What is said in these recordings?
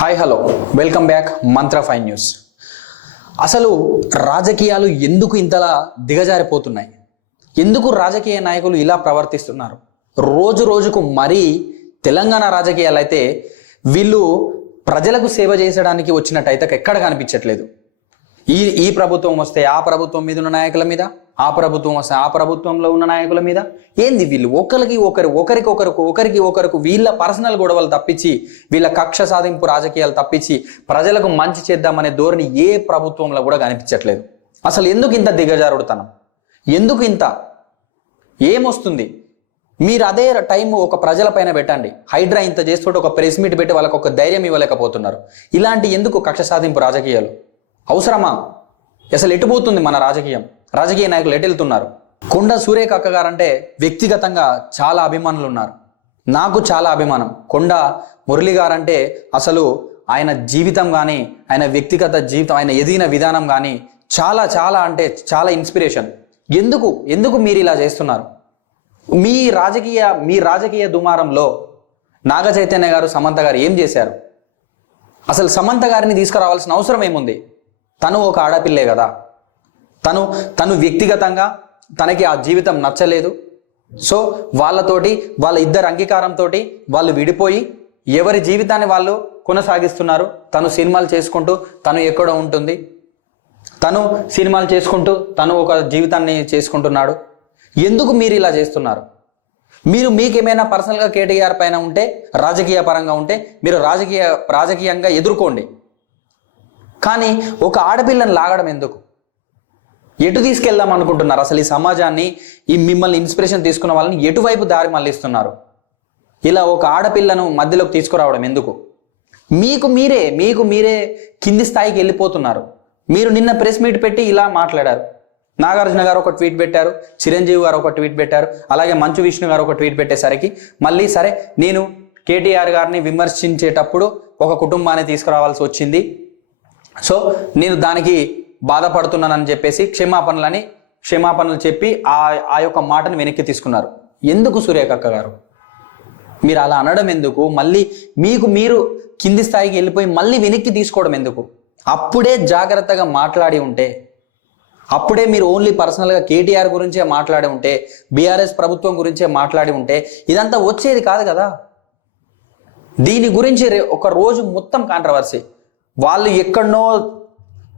Hi hello welcome back మంత్ర five news. అసలు రాజకీయాలు ఎందుకు ఇంతలా దిగజారిపోతున్నాయి? ఎందుకు రాజకీయ నాయకులు ఇలా ప్రవర్తిస్తున్నారు? రోజు రోజుకు మరీ తెలంగాణ రాజకీయాలు అయితే వీళ్ళు ప్రజలకు సేవ చేసడానికి వచ్చినట్టయితే ఎక్కడ కనిపించట్లేదు. ఈ ప్రభుత్వం వస్తే ఆ ప్రభుత్వం మీద ఉన్న నాయకుల మీద, ఆ ప్రభుత్వం వస్తే ఆ ప్రభుత్వంలో ఉన్న నాయకుల మీద. ఏంది వీళ్ళు ఒకరికి వీళ్ళ పర్సనల్ గొడవలు తప్పించి, వీళ్ళ కక్ష సాధింపు రాజకీయాలు తప్పించి ప్రజలకు మంచి చేద్దామనే ధోరణి ఏ ప్రభుత్వంలో కూడా కనిపించట్లేదు. అసలు ఎందుకు ఇంత దిగజారుడుతనం? ఎందుకు ఇంత? ఏమొస్తుంది? మీరు అదే టైం ఒక ప్రజల పైన పెట్టండి. హైడ్రా ఇంత చేస్తుంటే ఒక ప్రెస్ మీట్ పెట్టి వాళ్ళకు ఒక ధైర్యం ఇవ్వలేకపోతున్నారు. ఇలాంటి ఎందుకు కక్ష సాధింపు రాజకీయాలు అవసరమా? అసలు ఎటుపోతుంది మన రాజకీయ నాయకులు ఎటు వెళ్తున్నారు? కొండ సురేఖ అక్క గారంటే వ్యక్తిగతంగా చాలా అభిమానులు ఉన్నారు. నాకు చాలా అభిమానం. కొండ మురళి గారంటే అసలు ఆయన జీవితం కానీ, ఆయన వ్యక్తిగత జీవితం, ఆయన ఎదిగిన విధానం కానీ చాలా చాలా అంటే చాలా ఇన్స్పిరేషన్. ఎందుకు మీరు ఇలా చేస్తున్నారు? మీ రాజకీయ దుమారంలో నాగ చైతన్య గారు, సమంత గారు ఏం చేశారు? అసలు సమంత గారిని తీసుకురావాల్సిన అవసరం ఏముంది? తను ఒక ఆడపిల్లే కదా. తను వ్యక్తిగతంగా తనకి ఆ జీవితం నచ్చలేదు. సో వాళ్ళ ఇద్దరు అంగీకారంతో వాళ్ళు విడిపోయి ఎవరి జీవితాన్ని వాళ్ళు కొనసాగిస్తున్నారు. తను సినిమాలు చేసుకుంటూ తను ఎక్కడో ఉంటుంది, తను సినిమాలు చేసుకుంటూ తను ఒక జీవితాన్ని చేసుకుంటున్నాడు. ఎందుకు మీరు ఇలా చేస్తున్నారు? మీకేమైనా పర్సనల్గా కేటీఆర్ పైన ఉంటే, రాజకీయ పరంగా ఉంటే మీరు రాజకీయంగా ఎదుర్కోండి. కానీ ఒక ఆడపిల్లని లాగడం ఎందుకు? ఎటు తీసుకెళ్దాం అనుకుంటున్నారు? అసలు ఈ సమాజాన్ని, మిమ్మల్ని ఇన్స్పిరేషన్ తీసుకున్న వాళ్ళని ఎటువైపు దారి మళ్ళిస్తున్నారు? ఇలా ఒక ఆడపిల్లను మధ్యలోకి తీసుకురావడం ఎందుకు? మీకు మీరే కింది స్థాయికి వెళ్ళిపోతున్నారు. మీరు నిన్న ప్రెస్ మీట్ పెట్టి ఇలా మాట్లాడారు. నాగార్జున గారు ఒక ట్వీట్ పెట్టారు, చిరంజీవి గారు ఒక ట్వీట్ పెట్టారు, అలాగే మంచు విష్ణు గారు ఒక ట్వీట్ పెట్టేసరికి మళ్ళీ సరే నేను కేటీఆర్ గారిని విమర్శించేటప్పుడు ఒక కుటుంబాన్ని తీసుకురావాల్సి వచ్చింది, సో నేను దానికి బాధపడుతున్నానని చెప్పేసి క్షమాపణలు చెప్పి ఆ యొక్క మాటను వెనక్కి తీసుకున్నారు. ఎందుకు సురేఖ అక్క గారు మీరు అలా అనడం ఎందుకు? మళ్ళీ మీరు కింది స్థాయికి వెళ్ళిపోయి మళ్ళీ వెనక్కి తీసుకోవడం ఎందుకు? అప్పుడే జాగ్రత్తగా మాట్లాడి ఉంటే, అప్పుడే మీరు ఓన్లీ పర్సనల్గా కేటీఆర్ గురించే మాట్లాడి ఉంటే, బీఆర్ఎస్ ప్రభుత్వం గురించే మాట్లాడి ఉంటే ఇదంతా వచ్చేది కాదు కదా. దీని గురించి ఒక రోజు మొత్తం కాంట్రవర్సీ. వాళ్ళు ఎక్కడనో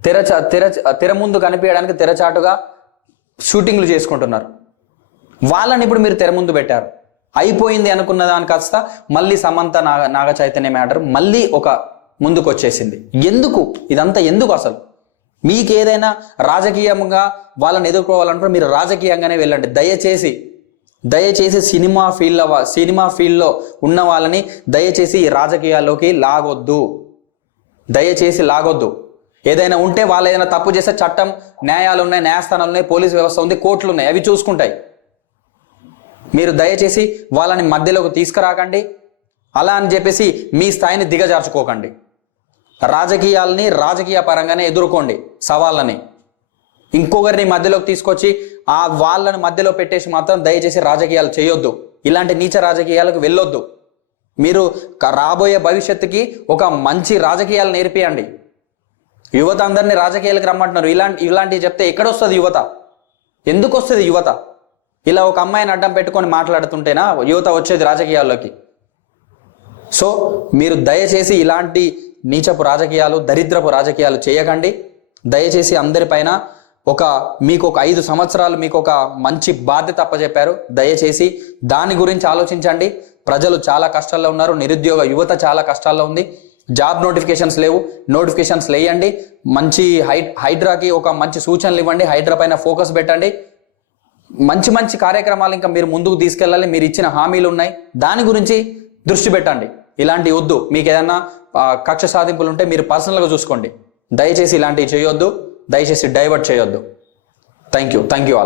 తెర ముందు కనిపించడానికి తెరచాటుగా షూటింగ్లు చేసుకుంటున్నారు. వాళ్ళని ఇప్పుడు మీరు తెర ముందు పెట్టారు. అయిపోయింది అనుకున్న దానికి కాస్త మళ్ళీ సమంత నాగ చైతన్య మ్యాటర్ మళ్ళీ ఒక ముందుకు వచ్చేసింది. ఎందుకు ఇదంతా? ఎందుకు? అసలు మీకు ఏదైనా రాజకీయంగా వాళ్ళని ఎదుర్కోవాలంటే మీరు రాజకీయంగానే వెళ్ళండి. దయచేసి సినిమా ఫీల్డ్లో ఉన్న వాళ్ళని దయచేసి రాజకీయాల్లోకి లాగొద్దు. ఏదైనా ఉంటే వాళ్ళు ఏదైనా తప్పు చేస్తే చట్టం, న్యాయాలు ఉన్నాయి, న్యాయస్థానాలు ఉన్నాయి, పోలీస్ వ్యవస్థ ఉంది, కోర్టులు ఉన్నాయి, అవి చూసుకుంటాయి. మీరు దయచేసి వాళ్ళని మధ్యలోకి తీసుకురాకండి. అలా అని చెప్పేసి మీ స్థాయిని దిగజార్చుకోకండి. రాజకీయ పరంగానే ఎదుర్కోండి సవాళ్ళని. ఇంకొకరిని మధ్యలోకి తీసుకొచ్చి వాళ్ళని మధ్యలో పెట్టేసి మాత్రం దయచేసి రాజకీయాలు చేయొద్దు. ఇలాంటి నీచ రాజకీయాలకు వెళ్ళొద్దు. మీరు రాబోయే భవిష్యత్తుకి ఒక మంచి రాజకీయాలు నేర్పియండి. యువత అందరినీ రాజకీయాలకు రమ్మంటున్నారు. ఇలాంటివి చెప్తే ఎక్కడొస్తుంది యువత? ఎందుకు వస్తుంది యువత? ఇలా ఒక అమ్మాయిని అడ్డం పెట్టుకొని మాట్లాడుతుంటేనా యువత వచ్చేది రాజకీయాల్లోకి? సో మీరు దయచేసి ఇలాంటి నీచపు రాజకీయాలు, దరిద్రపు రాజకీయాలు చేయకండి. దయచేసి అందరిపైన మీకు ఒక 5 సంవత్సరాలు మీకు ఒక మంచి బాధ్యత అప్పచెప్పారు. దయచేసి దాని గురించి ఆలోచించండి. ప్రజలు చాలా కష్టాల్లో ఉన్నారు. నిరుద్యోగ యువత చాలా కష్టాల్లో ఉంది. జాబ్ నోటిఫికేషన్స్ లేవు. నోటిఫికేషన్స్ వేయండి. మంచి హైడ్రాకి ఒక మంచి సూచనలు ఇవ్వండి. హైడ్రా పైన ఫోకస్ పెట్టండి. మంచి కార్యక్రమాలు ఇంకా మీరు ముందుకు తీసుకెళ్ళాలి. మీరు ఇచ్చిన హామీలు ఉన్నాయి, దాని గురించి దృష్టి పెట్టండి. ఇలాంటివి వద్దు. మీకు ఏదైనా కక్ష సాధింపులు ఉంటే మీరు పర్సనల్గా చూసుకోండి. దయచేసి ఇలాంటివి చేయొద్దు. దయచేసి డైవర్ట్ చేయొద్దు. Thank you all.